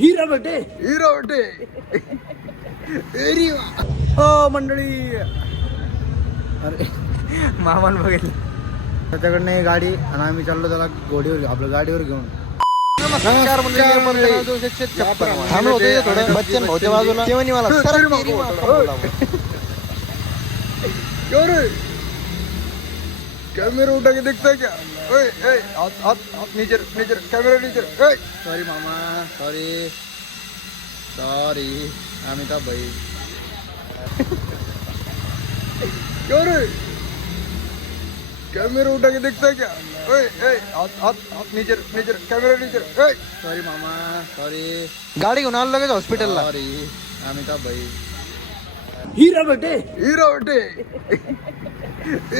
हिरा बेटे हिरो बेटे एरी हो मंडळी. अरे मामान बघितलं त्याच्याकडनं ही गाडी आणि आम्ही चाललो त्याला घोडीवर आपल्या गाडीवर घेऊन. नमस्कार मंडळी. थांबलो होतो थोडं बच्चन भाऊच्या बाजूला ते म्हणे मला कैमरा उठा के देखता क्या? नीचे कैमरा नीचे. सॉरी मामा सॉरी अमिताभ भाई. क्यों रे कैमरा उठा के देखता क्या? नीचे कैमरा नीचे. सॉरी मामा सॉरी. गाडी घेऊन आलो लगेच हॉस्पिटलला. सॉरी अमिताभ भाई. हिरा बेटे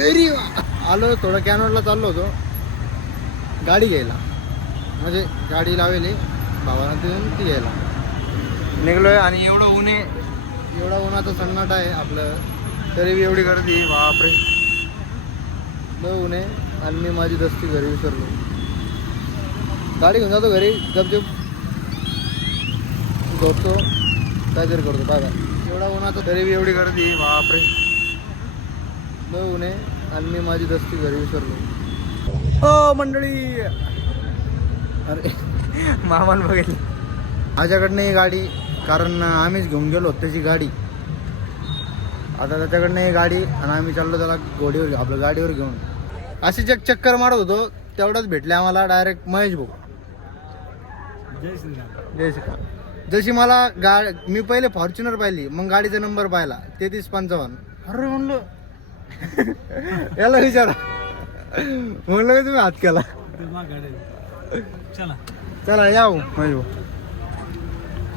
एरी आलो थोडं कॅनवरला चाललो होतो गाडी घ्यायला, म्हणजे गाडी लावेली भावाला ती घ्यायला निघलोय. आणि एवढं उन्हाचं संकट आहे आपलं, तरी बी एवढी गर्दी बापरे. ऊन आहे आणि मी माझी दस्ती घरी विसरलो. गाडी घेऊन जातो घरी गपचूप झोपतो काहीतरी करतो. Bye bye. एवढा उन्हाचं तरी बी एवढी गर्दी बापरे. ऊन आहे आणि मी माझी दस्ती घरी विसरलो. हो मंडळी. अरे मामान बघितलं माझ्याकडनं ही गाडी, कारण आम्हीच घेऊन गेलो त्याची गाडी. आता त्याच्याकडनं ही गाडी आणि आम्ही चाललो त्याला घोडीवर आपल्या गाडीवर घेऊन. अशी चक्कर मारत होतो तेवढंच भेटले आम्हाला डायरेक्ट महेश भाऊ. जय श्रीराम. जशी मला मी पहिले फॉर्च्युनर पाहिली, मग गाडीचा नंबर पाहिला 3355. अरे म्हणलं याला विचारा, म्हणलं का तुम्ही हात केला. चला याव महेश भाऊ.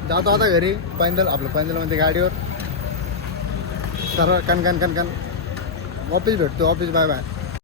जातो आता घरी पैंदलमध्ये गाडीवर. सर्व कन ऑफिस भेटतो. Office bye bye.